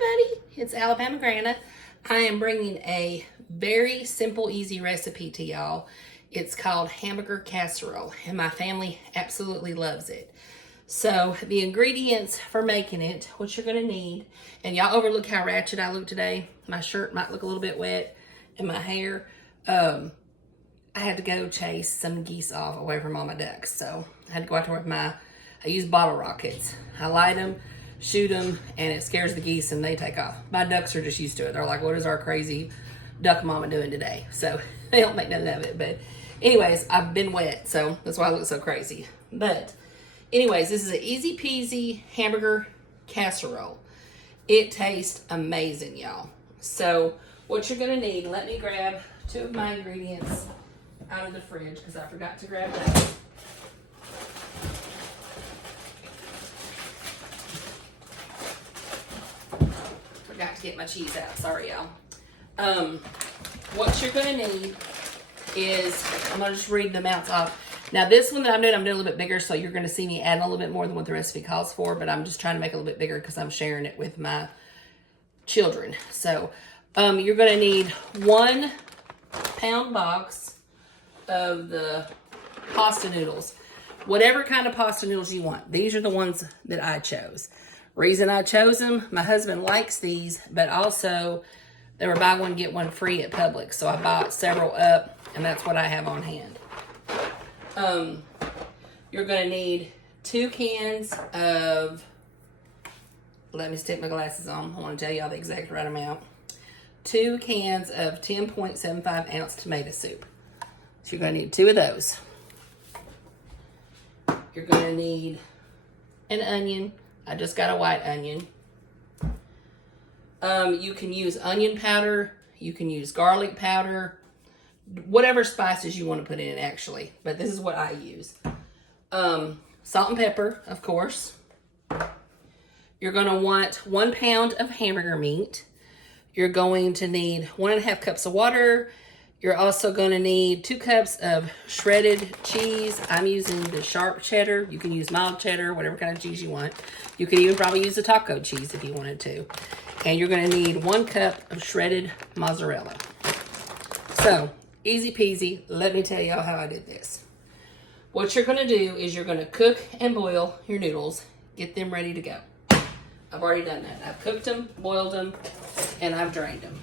everybody, it's Alabama-Grana. I am bringing a very simple, easy recipe to y'all. It's called Hamburger Casserole, and my family absolutely loves it. So the ingredients for making it, what you're gonna need, and y'all overlook how ratchet I look today. My shirt might look a little bit wet, and my hair. I had to go chase some geese off away from all my ducks, so I had to go out there with I use bottle rockets. I light them, shoot them, and it scares the geese and they take off. My ducks are just used to it. They're like, what is our crazy duck mama doing today? So they don't make nothing of it. But anyways, I've been wet, so that's why I look so crazy. But anyways, this is an easy peasy hamburger casserole. It tastes amazing, y'all. So what you're gonna need, let me grab 2 of my ingredients out of the fridge because I forgot to grab that. Forgot to get my cheese out. Sorry, y'all. What you're gonna need is, I'm gonna just read the amounts off. Now this one that I'm doing a little bit bigger, so you're gonna see me adding a little bit more than what the recipe calls for, but I'm just trying to make it a little bit bigger because I'm sharing it with my children. So you're gonna need 1 pound box of the pasta noodles. Whatever kind of pasta noodles you want. These are the ones that I chose. Reason I chose them, my husband likes these, but also they were buy one, get one free at Publix. So I bought several up, and that's what I have on hand. You're gonna need 2 cans of, let me stick my glasses on. I wanna tell y'all the exact right amount. 2 cans of 10.75 ounce tomato soup. So you're gonna need 2 of those. You're gonna need an onion. I just got a white onion. You can use onion powder. You can use garlic powder. Whatever spices you want to put in it, actually. But this is what I use. Salt and pepper, of course. You're going to want 1 pound of hamburger meat. You're going to need 1.5 cups of water. You're also going to need 2 cups of shredded cheese. I'm using the sharp cheddar. You can use mild cheddar, whatever kind of cheese you want. You could even probably use the taco cheese if you wanted to. And you're going to need 1 cup of shredded mozzarella. So, easy peasy. Let me tell y'all how I did this. What you're going to do is you're going to cook and boil your noodles. Get them ready to go. I've already done that. I've cooked them, boiled them, and I've drained them.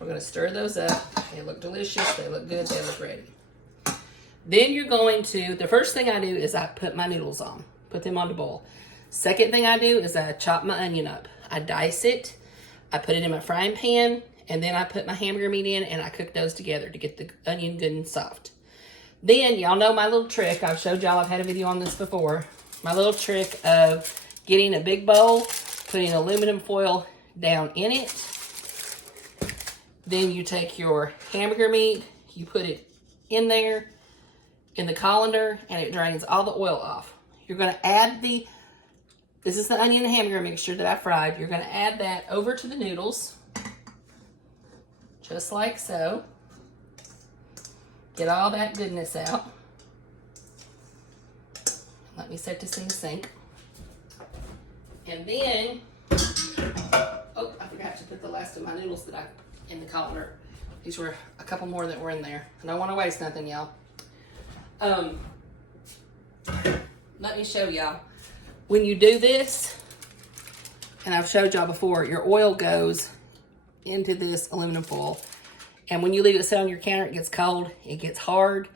We're going to stir those up. They look delicious. They look good. They look ready. Then you're going to, the first thing I do is I put my noodles on. Put them on to boil. Second thing I do is I chop my onion up. I dice it. I put it in my frying pan. And then I put my hamburger meat in and I cook those together to get the onion good and soft. Then, y'all know my little trick. I've showed y'all, I've had a video on this before. My little trick of getting a big bowl, putting aluminum foil down in it. Then you take your hamburger meat, you put it in there, in the colander, and it drains all the oil off. You're gonna add this is the onion and hamburger mixture that I fried. You're gonna add that over to the noodles, just like so. Get all that goodness out. Let me set this in the sink. And then, oh, I forgot to put the last of my noodles that I in the colander. These were a couple more that were in there. I don't want to waste nothing, y'all. Let me show y'all. When you do this, and I've showed y'all before, your oil goes into this aluminum foil. And when you leave it sit on your counter, it gets cold, it gets hard.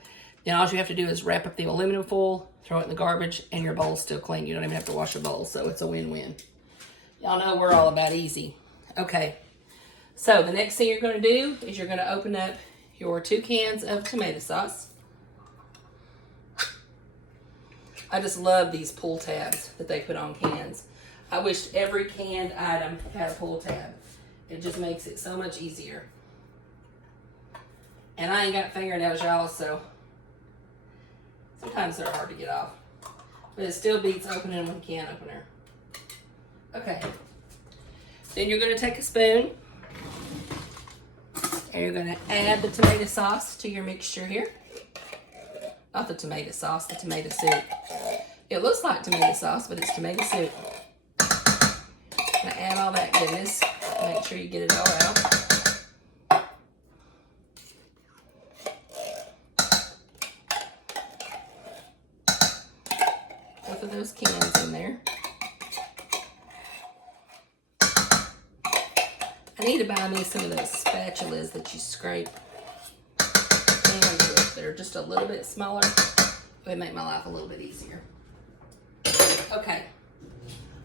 Then all you have to do is wrap up the aluminum foil, throw it in the garbage, and your bowl's still clean. You don't even have to wash your bowl, so it's a win-win. Y'all know we're all about easy. Okay. So the next thing you're going to do is you're going to open up your 2 cans of tomato sauce. I just love these pull tabs that they put on cans. I wish every canned item had a pull tab. It just makes it so much easier. And I ain't got fingernails, y'all, so sometimes they're hard to get off. But it still beats opening one can opener. Okay. Then you're going to take a spoon. And you're going to add the tomato sauce to your mixture here. Not the tomato sauce, the tomato soup. It looks like tomato sauce, but it's tomato soup. Gonna add all that goodness. Make sure you get it all out. Both of those cans in there. I need to buy me some of those spatulas that you scrape cans with. They're just a little bit smaller. It would make my life a little bit easier. Okay.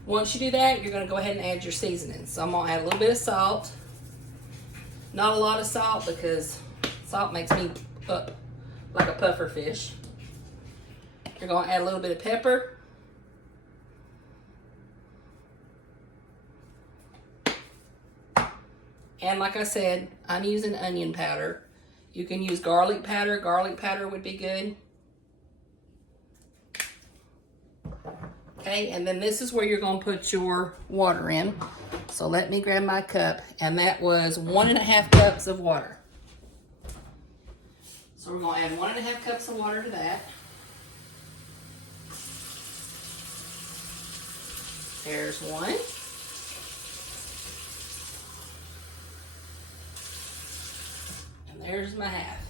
Once you do that, you're going to go ahead and add your seasoning. So I'm going to add a little bit of salt. Not a lot of salt because salt makes me up like a puffer fish. You're going to add a little bit of pepper. And like I said, I'm using onion powder. You can use garlic powder. Garlic powder would be good. Okay, and then this is where you're going to put your water in. So let me grab my cup, and that was 1.5 cups of water. So we're going to add 1.5 cups of water to that. There's one. And there's my half.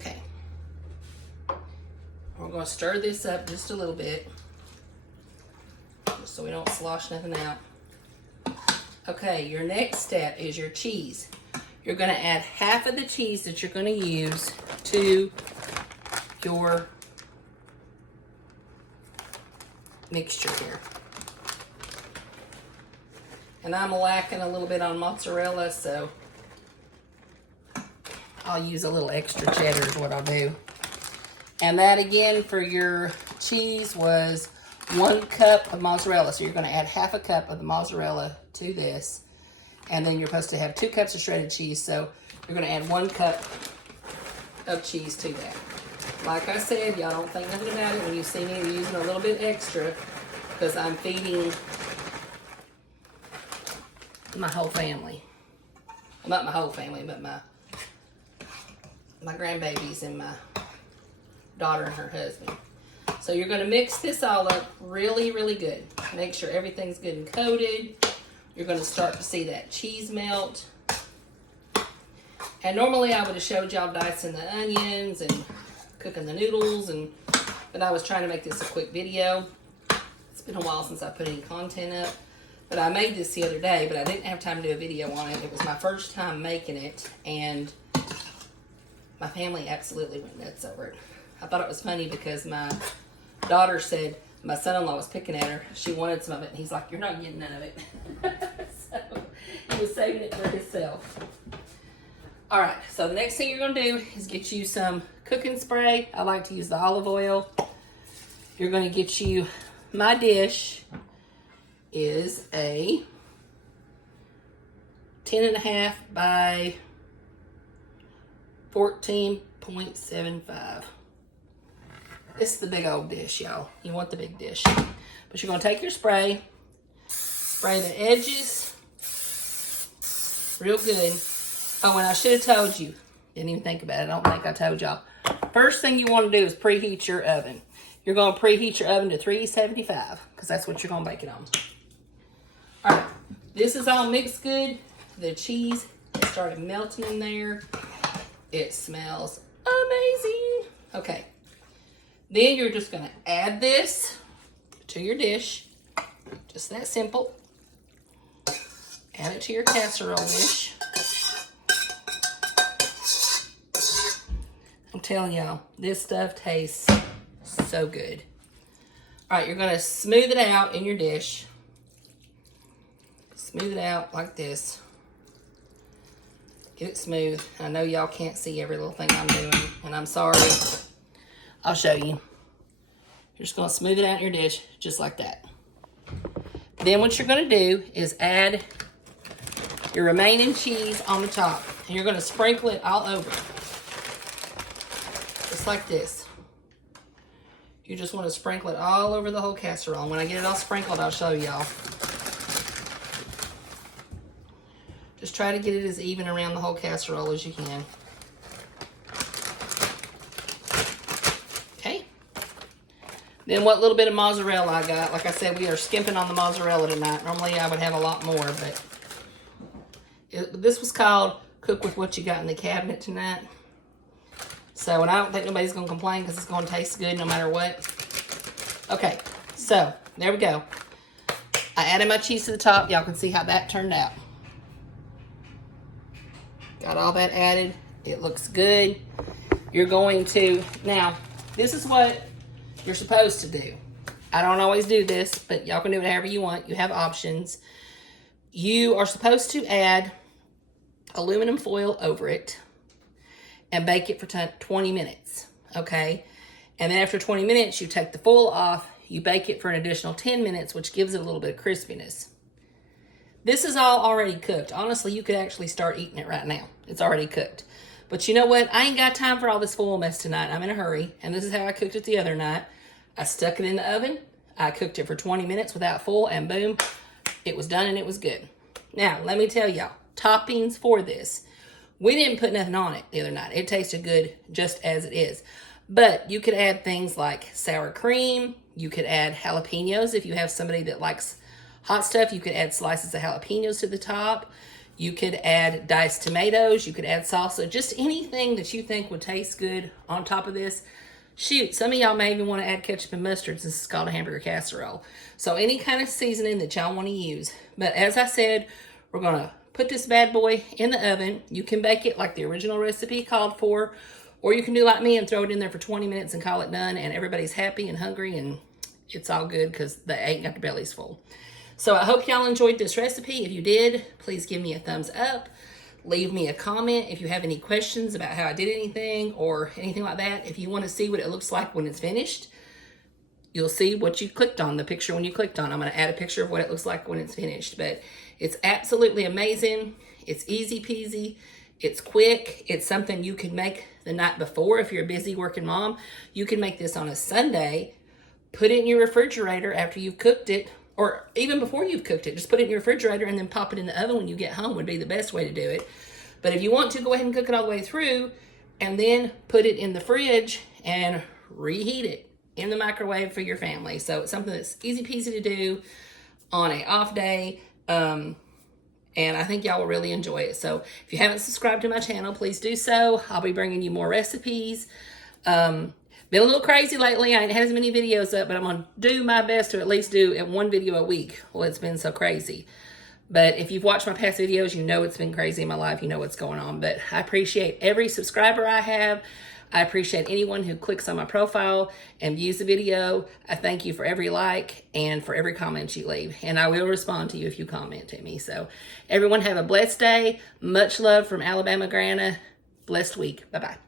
Okay. We're going to stir this up just a little bit, just so we don't slosh nothing out. Okay, your next step is your cheese. You're going to add half of the cheese that you're going to use to your mixture here. And I'm lacking a little bit on mozzarella, so I'll use a little extra cheddar is what I'll do. And that again for your cheese was 1 cup of mozzarella. So you're going to add half a cup of the mozzarella to this. And then you're supposed to have 2 cups of shredded cheese. So you're going to add 1 cup of cheese to that. Like I said, y'all don't think nothing about it when you see me using a little bit extra, because I'm feeding my whole family. Well, not my whole family, but my grandbabies and my daughter and her husband. So you're going to mix this all up really, really good. Make sure everything's good and coated. You're going to start to see that cheese melt. And normally I would have showed y'all dicing the onions and cooking the noodles, but I was trying to make this a quick video. It's been a while since I put any content up. But I made this the other day, but I didn't have time to do a video on it. It was my first time making it, and my family absolutely went nuts over it. I thought it was funny because my daughter said my son-in-law was picking at her. She wanted some of it, and he's like, "You're not getting none of it." So he was saving it for himself. All right, so the next thing you're going to do is get you some cooking spray. I like to use the olive oil. You're going to get you, my dish is a 10.5 by 14.75. This is the big old dish, y'all. You want the big dish. But you're going to take your spray, spray the edges real good. Oh, and I should have told you. Didn't even think about it. I don't think I told y'all. First thing you want to do is preheat your oven. You're going to preheat your oven to 375 because that's what you're going to bake it on. All right. This is all mixed good. The cheese has started melting in there. It smells amazing. Okay. Then you're just going to add this to your dish. Just that simple. Add it to your casserole dish. I'm telling y'all, this stuff tastes so good. All right, you're going to smooth it out in your dish. Smooth it out like this. Get it smooth. I know y'all can't see every little thing I'm doing, and I'm sorry. I'll show you. You're just going to smooth it out in your dish just like that. Then what you're going to do is add your remaining cheese on the top. And you're going to sprinkle it all over. Just like this. You just want to sprinkle it all over the whole casserole. And when I get it all sprinkled, I'll show y'all. Just try to get it as even around the whole casserole as you can. Then what little bit of mozzarella I got. Like I said, we are skimping on the mozzarella tonight. Normally I would have a lot more, but this was called Cook With What You Got in the Cabinet tonight. So, and I don't think nobody's going to complain because it's going to taste good no matter what. Okay, so there we go. I added my cheese to the top. Y'all can see how that turned out. Got all that added. It looks good. You're going to, now, this is what you're supposed to do. I don't always do this, but y'all can do it however you want. You have options. You are supposed to add aluminum foil over it and bake it for 20 minutes, okay? And then after 20 minutes, you take the foil off, you bake it for an additional 10 minutes, which gives it a little bit of crispiness. This is all already cooked. Honestly, you could actually start eating it right now. It's already cooked. But you know what? I ain't got time for all this foil mess tonight. I'm in a hurry, and this is how I cooked it the other night. I stuck it in the oven. I cooked it for 20 minutes without foil, and boom, it was done and it was good. Now, let me tell y'all, toppings for this. We didn't put nothing on it the other night. It tasted good just as it is. But you could add things like sour cream. You could add jalapenos if you have somebody that likes hot stuff. You could add slices of jalapenos to the top. You could add diced tomatoes. You could add salsa. Just anything that you think would taste good on top of this. Shoot, some of y'all may even want to add ketchup and mustard since it's called a hamburger casserole. So any kind of seasoning that y'all want to use. But as I said, we're going to put this bad boy in the oven. You can bake it like the original recipe called for, or you can do like me and throw it in there for 20 minutes and call it done, and everybody's happy and hungry, and it's all good because they ain't got their bellies full. So I hope y'all enjoyed this recipe. If you did, please give me a thumbs up. Leave me a comment if you have any questions about how I did anything or anything like that. If you want to see what it looks like when it's finished, you'll see what you clicked on, the picture when you clicked on. I'm going to add a picture of what it looks like when it's finished. But it's absolutely amazing. It's easy peasy. It's quick. It's something you can make the night before if you're a busy working mom. You can make this on a Sunday. Put it in your refrigerator after you've cooked it, or even before you've cooked it. Just put it in your refrigerator and then pop it in the oven when you get home would be the best way to do it. But if you want to, go ahead and cook it all the way through and then put it in the fridge and reheat it in the microwave for your family. So it's something that's easy peasy to do on an off day. And I think y'all will really enjoy it. So if you haven't subscribed to my channel, please do so. I'll be bringing you more recipes. Been a little crazy lately. I ain't had as many videos up, but I'm going to do my best to at least do one video a week. Well, it's been so crazy. But if you've watched my past videos, you know it's been crazy in my life. You know what's going on. But I appreciate every subscriber I have. I appreciate anyone who clicks on my profile and views the video. I thank you for every like and for every comment you leave. And I will respond to you if you comment to me. So everyone have a blessed day. Much love from Alabama-Grana. Blessed week. Bye-bye.